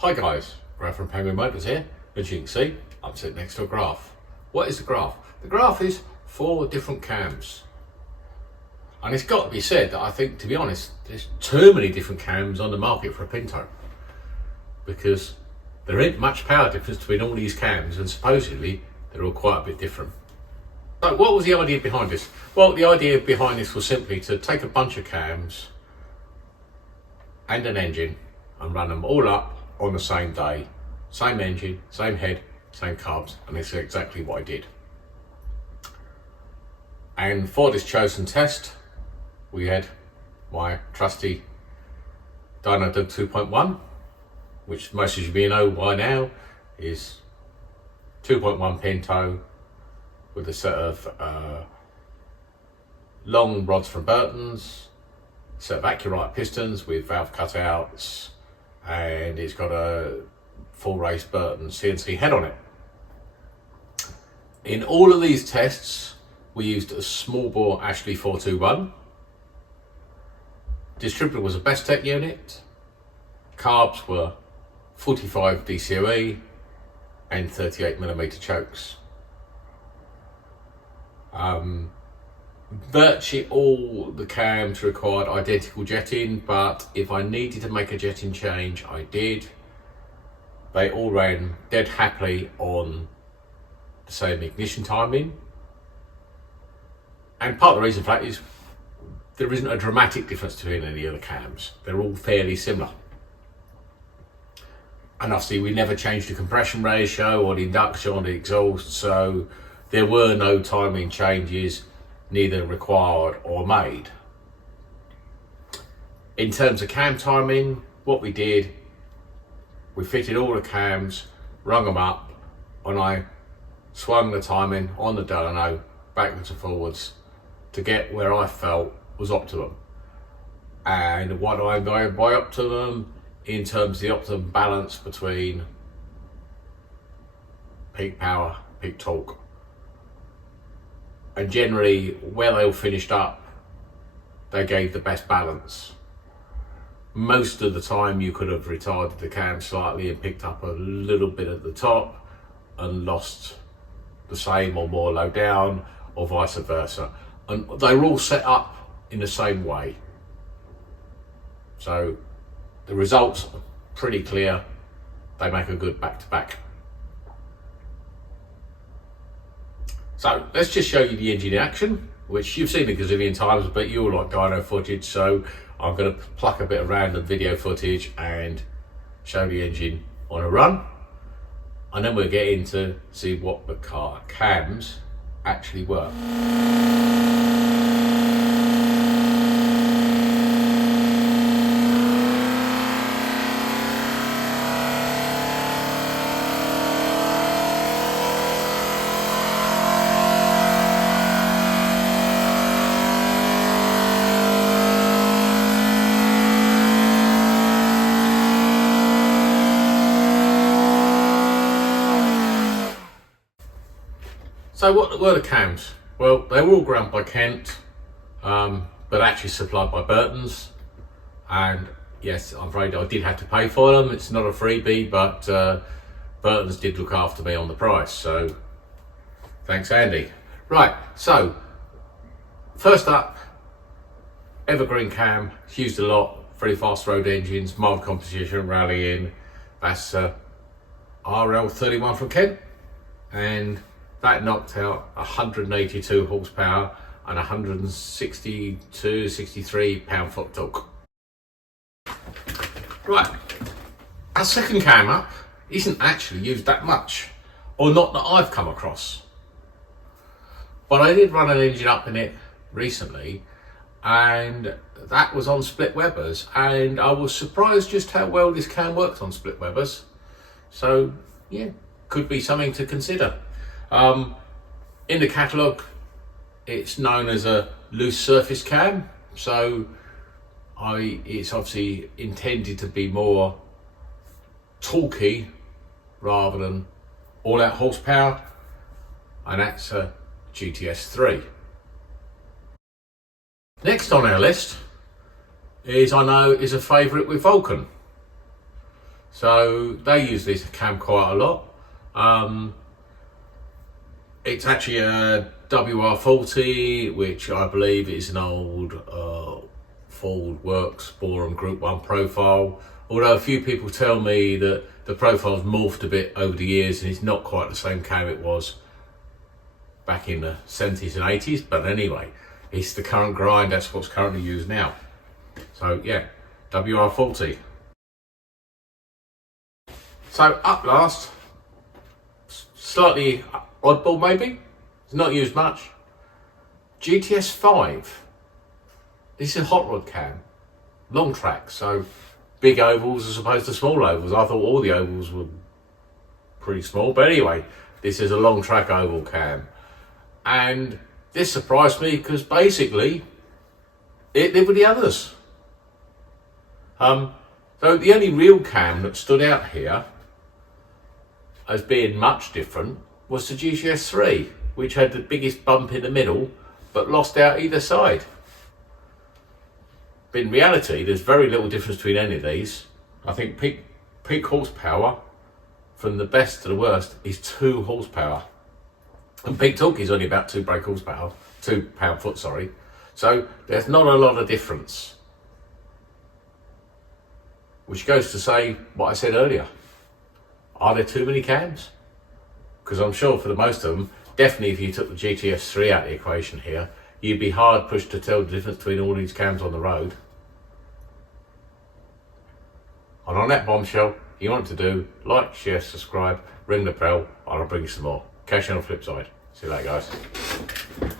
Hi guys, Brad from Penguin Motors here. As you can see, I'm sitting next to a graph. What is the graph? The graph is 4 different cams. And it's got to be said that I think, to be honest, there's too many different cams on the market for a Pinto. Because there ain't much power difference between all these cams, and supposedly they're all quite a bit different. So what was the idea behind this? Well, the idea behind this was simply to take a bunch of cams and an engine and run them all up on the same day, same engine, same head, same carbs, and this is exactly what I did. And for this chosen test, we had my trusty Dyno 2.1, which most of you know by now is 2.1 Pinto with a set of long rods from Burton's, a set of Acralite pistons with valve cutouts, and it's got a full race Burton CNC head on it. In all of these tests, we used a small bore Ashley 421. Distributor was a Bestek unit. Carbs were 45 DCOE and 38mm chokes. Virtually all the cams required identical jetting, but if I needed to make a jetting change, I did. They all ran dead happily on the same ignition timing. And part of the reason for that is there isn't a dramatic difference between any of the cams. They're all fairly similar. And obviously we never changed the compression ratio or the induction or the exhaust, so there were no timing changes, neither required or made. In terms of cam timing, what we did, we fitted all the cams, rung them up, and I swung the timing on the Dyno backwards and forwards to get where I felt was optimum. And what I go by optimum in terms of the optimum balance between peak power, peak torque. And generally, where they all finished up, they gave the best balance. Most of the time you could have retarded the cam slightly and picked up a little bit at the top and lost the same or more low down, or vice versa. And they were all set up in the same way. So the results are pretty clear. They make a good back-to-back. So let's just show you the engine in action, which you've seen a gazillion times, but you all like dyno footage, so I'm going to pluck a bit of random video footage and show the engine on a run, and then we'll get into see what the car cams actually work. So what were the cams? Well, they were all ground by Kent, but actually supplied by Burton's. And yes, I'm afraid I did have to pay for them. It's not a freebie, but Burton's did look after me on the price. So thanks, Andy. Right, so first up, evergreen cam, used a lot, very fast road engines, mild competition, rallying. That's RL31 from Kent. And that knocked out 182 horsepower and 162, 63 pound-foot torque. Right, our second cam up isn't actually used that much, or not that I've come across. But I did run an engine up in it recently, and that was on split Webers, and I was surprised just how well this cam worked on split Webers. So yeah, could be something to consider. In the catalogue, it's known as a loose surface cam, so it's obviously intended to be more torquey rather than all out horsepower, and that's a GTS 3. Next on our list is, I know, is a favourite with Vulcan. So they use this cam quite a lot. It's actually a WR40, which I believe is an old Ford Works Borum Group 1 profile. Although a few people tell me that the profile's morphed a bit over the years and it's not quite the same cam it was back in the 70s and 80s. But anyway, it's the current grind, that's what's currently used now. So yeah, WR40. So up last, slightly oddball maybe, it's not used much. GTS 5. This is a hot rod cam, long track, so big ovals as opposed to small ovals. I thought all the ovals were pretty small, but anyway, this is a long track oval cam. And this surprised me because basically it did with the others. So the only real cam that stood out here as being much different was the GTS 3, which had the biggest bump in the middle but lost out either side. But in reality, there's very little difference between any of these. I think peak horsepower from the best to the worst is 2 horsepower. And peak torque is only about 2 brake horsepower, 2 pound-foot, sorry. So there's not a lot of difference. Which goes to say what I said earlier. Are there too many cams? Because I'm sure for the most of them, definitely if you took the GTS 3 out of the equation here, you'd be hard pushed to tell the difference between all these cams on the road. And on that bombshell, you want to do like, share, subscribe, ring the bell, and I'll bring you some more. Catch you on the flip side. See you later, guys.